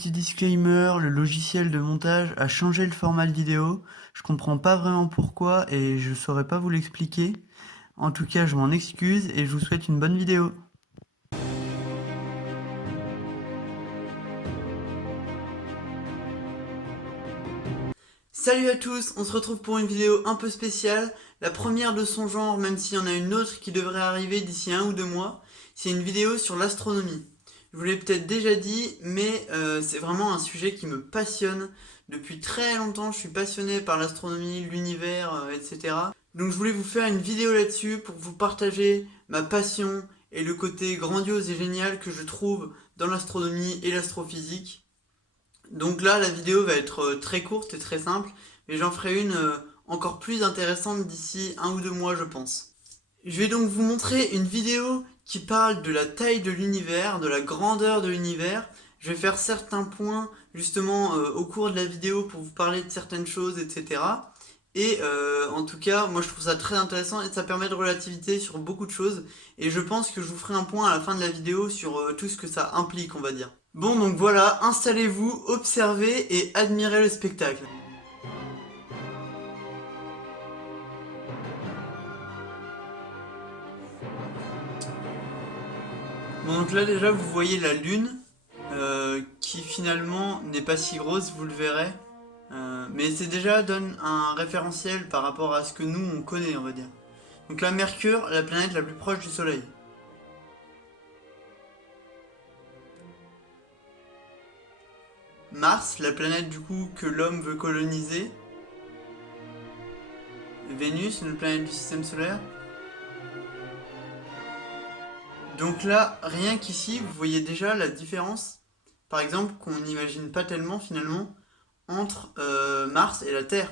petit disclaimer, le logiciel de montage a changé le format de vidéo. Je comprends pas vraiment pourquoi et je saurais pas vous l'expliquer. En tout cas, je m'en excuse et je vous souhaite une bonne vidéo. Salut à tous, on se retrouve pour une vidéo un peu spéciale, la première de son genre, même s'il y en a une autre qui devrait arriver d'ici 1 ou 2 mois. C'est une vidéo sur l'astronomie. Je vous l'ai peut-être déjà dit, mais c'est vraiment un sujet qui me passionne. Depuis très longtemps, je suis passionné par l'astronomie, l'univers, etc. Donc je voulais vous faire une vidéo là-dessus pour vous partager ma passion et le côté grandiose et génial que je trouve dans l'astronomie et l'astrophysique. Donc là, la vidéo va être très courte et très simple, mais j'en ferai une encore plus intéressante d'ici 1 ou 2 mois, je pense. Je vais donc vous montrer une vidéo qui parle de la taille de l'univers, de la grandeur de l'univers. Je vais faire certains points justement au cours de la vidéo pour vous parler de certaines choses, etc. Et en tout cas, moi je trouve ça très intéressant et ça permet de relativité sur beaucoup de choses. Et je pense que je vous ferai un point à la fin de la vidéo sur tout ce que ça implique, on va dire. Bon, donc voilà, installez-vous, observez et admirez le spectacle. Bon, donc là déjà vous voyez la lune, qui finalement n'est pas si grosse, vous le verrez. Mais c'est déjà donne un référentiel par rapport à ce que nous on connaît, on va dire. Donc là, Mercure, la planète la plus proche du Soleil. Mars, la planète du coup que l'homme veut coloniser. Vénus, une planète du système solaire. Donc là, rien qu'ici, vous voyez déjà la différence, par exemple, qu'on n'imagine pas tellement finalement, entre Mars et la Terre.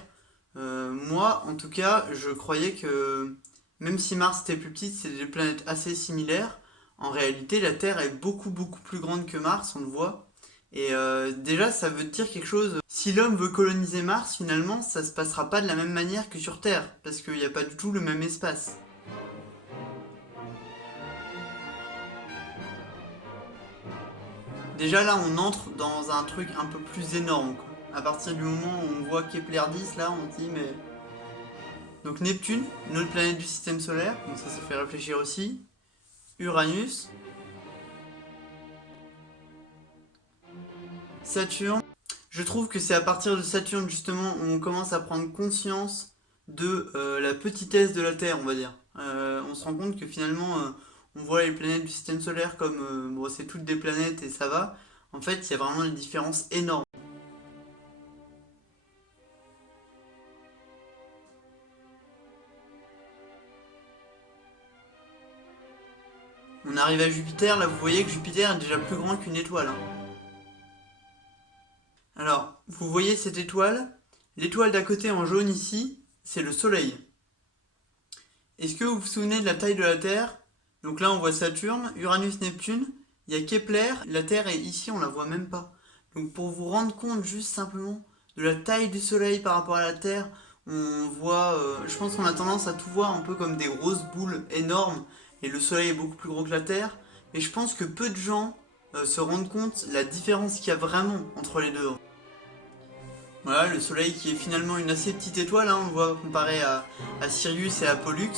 Moi, en tout cas, je croyais que même si Mars était plus petite, c'est des planètes assez similaires. En réalité, la Terre est beaucoup beaucoup plus grande que Mars, on le voit. Et déjà, ça veut dire quelque chose. Si l'homme veut coloniser Mars, finalement, ça se passera pas de la même manière que sur Terre, parce qu'il n'y a pas du tout le même espace. Déjà là, on entre dans un truc un peu plus énorme, quoi. À partir du moment où on voit Kepler 10, là, on se dit, mais... Donc Neptune, une autre planète du système solaire, donc ça fait réfléchir aussi. Uranus. Saturne. Je trouve que c'est à partir de Saturne, justement, où on commence à prendre conscience de la petitesse de la Terre, on va dire. On se rend compte que finalement, on voit les planètes du système solaire comme, bon, c'est toutes des planètes et ça va. En fait, il y a vraiment une différence énorme. On arrive à Jupiter, là vous voyez que Jupiter est déjà plus grand qu'une étoile, hein. Alors, vous voyez cette étoile? L'étoile d'à côté en jaune ici, c'est le Soleil. Est-ce que vous vous souvenez de la taille de la Terre? Donc là on voit Saturne, Uranus, Neptune, il y a Kepler, la Terre est ici, on la voit même pas. Donc pour vous rendre compte juste simplement de la taille du Soleil par rapport à la Terre, on voit, je pense qu'on a tendance à tout voir un peu comme des grosses boules énormes, et le Soleil est beaucoup plus gros que la Terre, et je pense que peu de gens se rendent compte de la différence qu'il y a vraiment entre les deux. Voilà, le Soleil qui est finalement une assez petite étoile, hein, on le voit comparé à Sirius et à Pollux.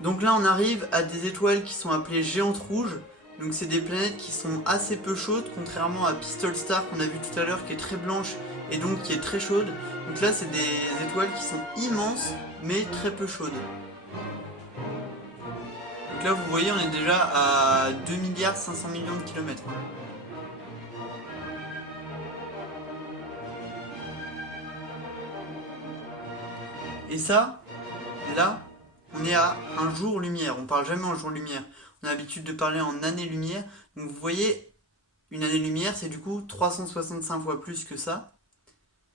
Donc là on arrive à des étoiles qui sont appelées géantes rouges. Donc c'est des planètes qui sont assez peu chaudes, contrairement à Pistol Star qu'on a vu tout à l'heure qui est très blanche et donc qui est très chaude. Donc là c'est des étoiles qui sont immenses mais très peu chaudes. Donc là vous voyez on est déjà à 2 milliards 500 millions de kilomètres. Et ça, là, on est à un jour-lumière. On parle jamais en jour-lumière. On a l'habitude de parler en année-lumière. Donc vous voyez, une année-lumière, c'est du coup 365 fois plus que ça.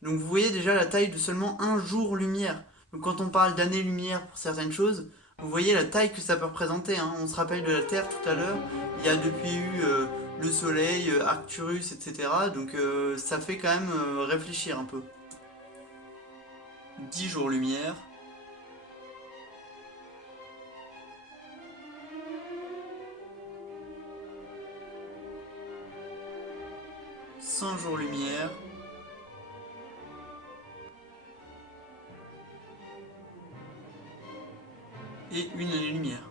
Donc vous voyez déjà la taille de seulement un jour-lumière. Donc quand on parle d'année-lumière pour certaines choses, Vous voyez la taille que ça peut représenter, hein. On se rappelle de la Terre tout à l'heure. Il y a depuis eu le Soleil, Arcturus, etc. Donc ça fait quand même réfléchir un peu. 10 jours-lumière. 100 jours-lumière. Et une année-lumière.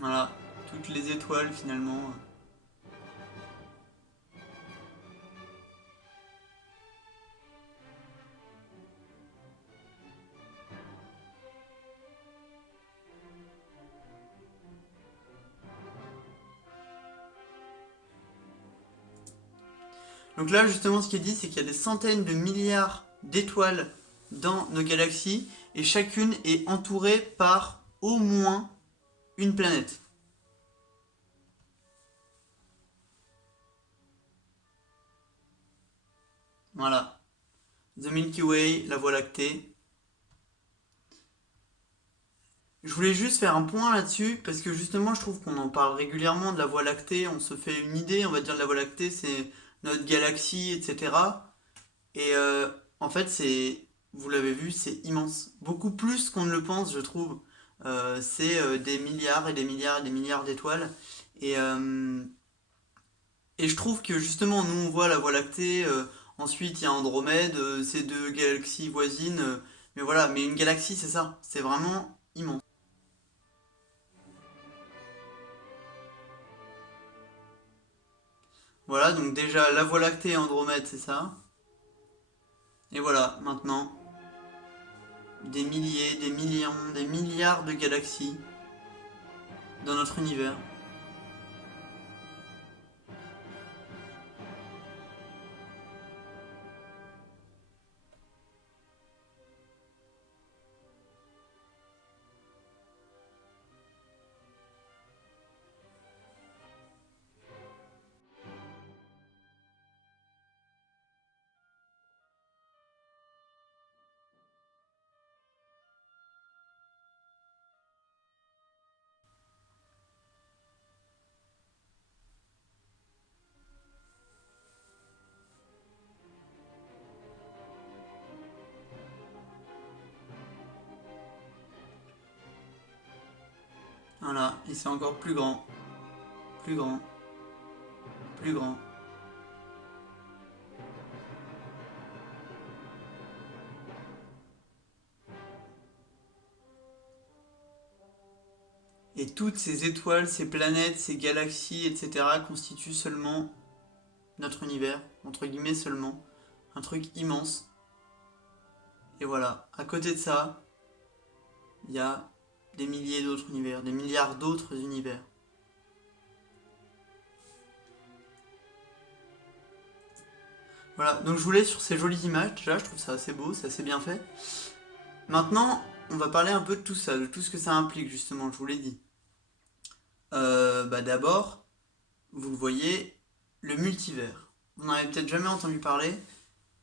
Voilà, toutes les étoiles finalement. Donc là justement ce qui est dit c'est qu'il y a des centaines de milliards d'étoiles dans nos galaxies et chacune est entourée par au moins une planète. Voilà. The Milky Way, la Voie lactée. Je voulais juste faire un point là-dessus parce que justement je trouve qu'on en parle régulièrement de la Voie lactée, on se fait une idée, on va dire de la Voie lactée c'est notre galaxie, etc. Et en fait c'est, vous l'avez vu, c'est immense. Beaucoup plus qu'on ne le pense je trouve. C'est des milliards et des milliards et des milliards d'étoiles. Et, euh, et je trouve que justement nous on voit la Voie lactée, ensuite il y a Andromède, ces deux galaxies voisines. Mais voilà, mais une galaxie c'est ça, c'est vraiment immense. Voilà, donc déjà la Voie lactée et Andromède, c'est ça. Et voilà, maintenant, des milliers, des millions, des milliards de galaxies dans notre univers. Voilà, et c'est encore plus grand, plus grand, plus grand. Et toutes ces étoiles, ces planètes, ces galaxies, etc. constituent seulement notre univers, entre guillemets seulement. Un truc immense. Et voilà, à côté de ça, il y a des milliers d'autres univers, des milliards d'autres univers. Voilà, donc je voulais sur ces jolies images, déjà je trouve ça assez beau, c'est assez bien fait. Maintenant, on va parler un peu de tout ça, de tout ce que ça implique justement, je vous l'ai dit. D'abord, vous le voyez, le multivers. Vous n'en avez peut-être jamais entendu parler,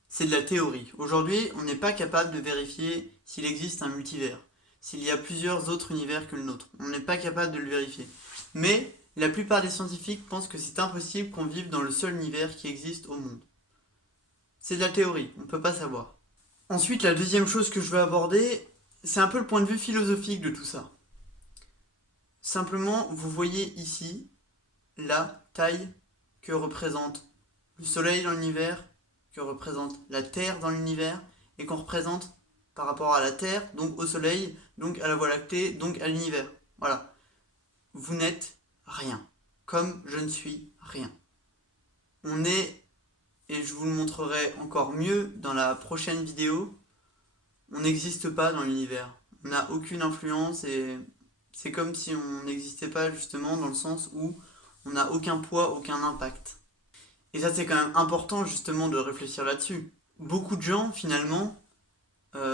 c'est de la théorie. Aujourd'hui, on n'est pas capable de vérifier s'il existe un multivers, s'il y a plusieurs autres univers que le nôtre. On n'est pas capable de le vérifier. Mais la plupart des scientifiques pensent que c'est impossible qu'on vive dans le seul univers qui existe au monde. C'est de la théorie, on ne peut pas savoir. Ensuite, la deuxième chose que je veux aborder, c'est un peu le point de vue philosophique de tout ça. Simplement, vous voyez ici la taille que représente le Soleil dans l'univers, que représente la Terre dans l'univers, et qu'on représente par rapport à la Terre, donc au Soleil, donc à la Voie lactée, donc à l'univers. Voilà. Vous n'êtes rien. Comme je ne suis rien. On est, et je vous le montrerai encore mieux dans la prochaine vidéo, on n'existe pas dans l'univers. On n'a aucune influence et c'est comme si on n'existait pas justement dans le sens où on n'a aucun poids, aucun impact. Et ça c'est quand même important justement de réfléchir là-dessus. Beaucoup de gens finalement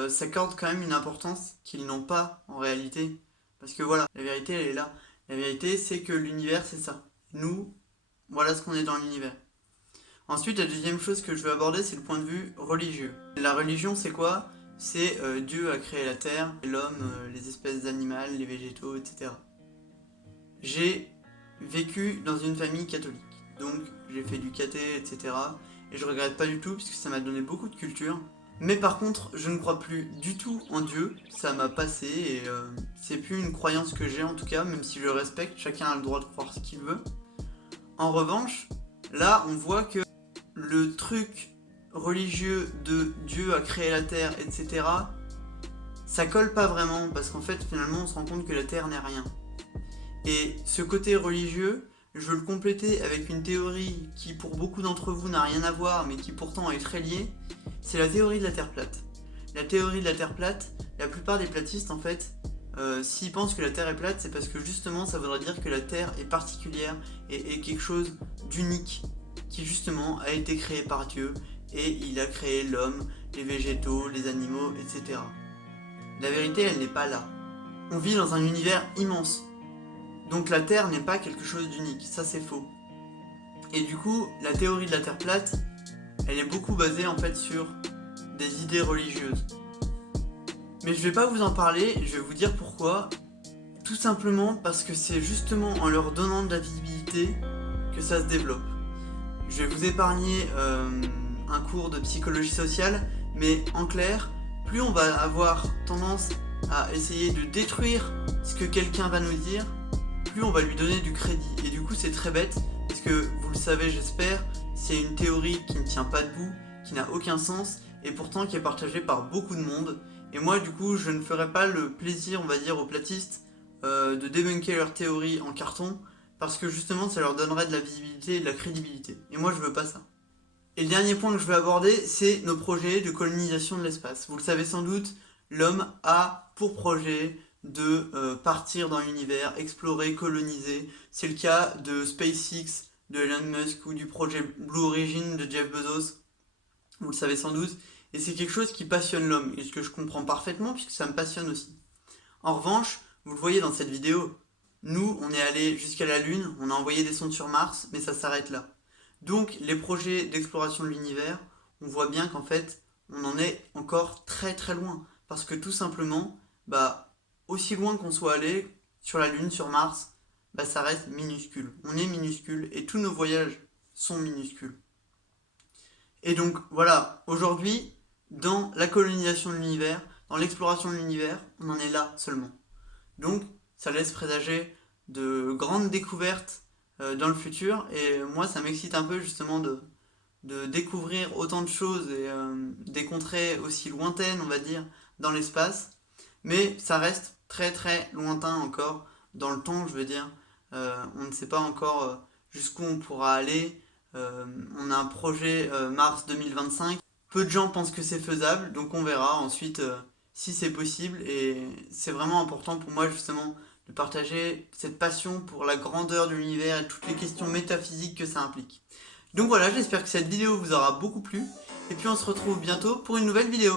s'accordent quand même une importance qu'ils n'ont pas en réalité. Parce que voilà, la vérité elle est là. La vérité c'est que l'univers c'est ça. Nous, voilà ce qu'on est dans l'univers. Ensuite, la deuxième chose que je veux aborder, c'est le point de vue religieux. La religion, c'est quoi? C'est Dieu a créé la terre, l'homme, les espèces animales, les végétaux, etc. J'ai vécu dans une famille catholique, donc j'ai fait du caté, etc. Et je regrette pas du tout, puisque ça m'a donné beaucoup de culture. Mais par contre, je ne crois plus du tout en Dieu, ça m'a passé, et c'est plus une croyance que j'ai en tout cas, même si je respecte, chacun a le droit de croire ce qu'il veut. En revanche, là on voit que le truc religieux de Dieu a créé la terre, etc., ça colle pas vraiment, parce qu'en fait finalement on se rend compte que la terre n'est rien. Et ce côté religieux, je veux le compléter avec une théorie qui pour beaucoup d'entre vous n'a rien à voir, mais qui pourtant est très liée, c'est la théorie de la Terre plate. La théorie de la Terre plate, la plupart des platistes en fait, s'ils pensent que la Terre est plate, c'est parce que justement ça voudrait dire que la Terre est particulière et est quelque chose d'unique, qui justement a été créé par Dieu, et il a créé l'homme, les végétaux, les animaux, etc. La vérité, elle n'est pas là. On vit dans un univers immense. Donc la Terre n'est pas quelque chose d'unique, ça c'est faux. Et du coup, la théorie de la Terre plate, elle est beaucoup basée en fait sur des idées religieuses. Mais je vais pas vous en parler, je vais vous dire pourquoi. Tout simplement parce que c'est justement en leur donnant de la visibilité que ça se développe. Je vais vous épargner un cours de psychologie sociale, mais en clair, plus on va avoir tendance à essayer de détruire ce que quelqu'un va nous dire, plus on va lui donner du crédit. Et du coup c'est très bête, parce que vous le savez j'espère, c'est une théorie qui ne tient pas debout, qui n'a aucun sens, et pourtant qui est partagée par beaucoup de monde. Et moi du coup je ne ferai pas le plaisir, on va dire, aux platistes de débunker leur théorie en carton, parce que justement ça leur donnerait de la visibilité et de la crédibilité. Et moi je veux pas ça. Et le dernier point que je veux aborder, c'est nos projets de colonisation de l'espace. Vous le savez sans doute, l'homme a pour projet de partir dans l'univers, explorer, coloniser. C'est le cas de SpaceX, de Elon Musk ou du projet Blue Origin de Jeff Bezos. Vous le savez sans doute. Et c'est quelque chose qui passionne l'homme, et ce que je comprends parfaitement puisque ça me passionne aussi. En revanche, vous le voyez dans cette vidéo, nous on est allé jusqu'à la Lune, on a envoyé des sondes sur Mars, mais ça s'arrête là. Donc les projets d'exploration de l'univers, on voit bien qu'en fait, on en est encore très très loin. Parce que tout simplement, aussi loin qu'on soit allé, sur la Lune, sur Mars, ça reste minuscule. On est minuscule et tous nos voyages sont minuscules. Et donc voilà, aujourd'hui, dans la colonisation de l'univers, dans l'exploration de l'univers, on en est là seulement. Donc ça laisse présager de grandes découvertes dans le futur, et moi ça m'excite un peu justement de découvrir autant de choses et des contrées aussi lointaines, on va dire, dans l'espace, mais ça reste très très lointain encore, dans le temps je veux dire, on ne sait pas encore jusqu'où on pourra aller, on a un projet Mars 2025, peu de gens pensent que c'est faisable, donc on verra ensuite si c'est possible, et c'est vraiment important pour moi justement de partager cette passion pour la grandeur de l'univers et toutes les questions métaphysiques que ça implique. Donc voilà, j'espère que cette vidéo vous aura beaucoup plu, et puis on se retrouve bientôt pour une nouvelle vidéo.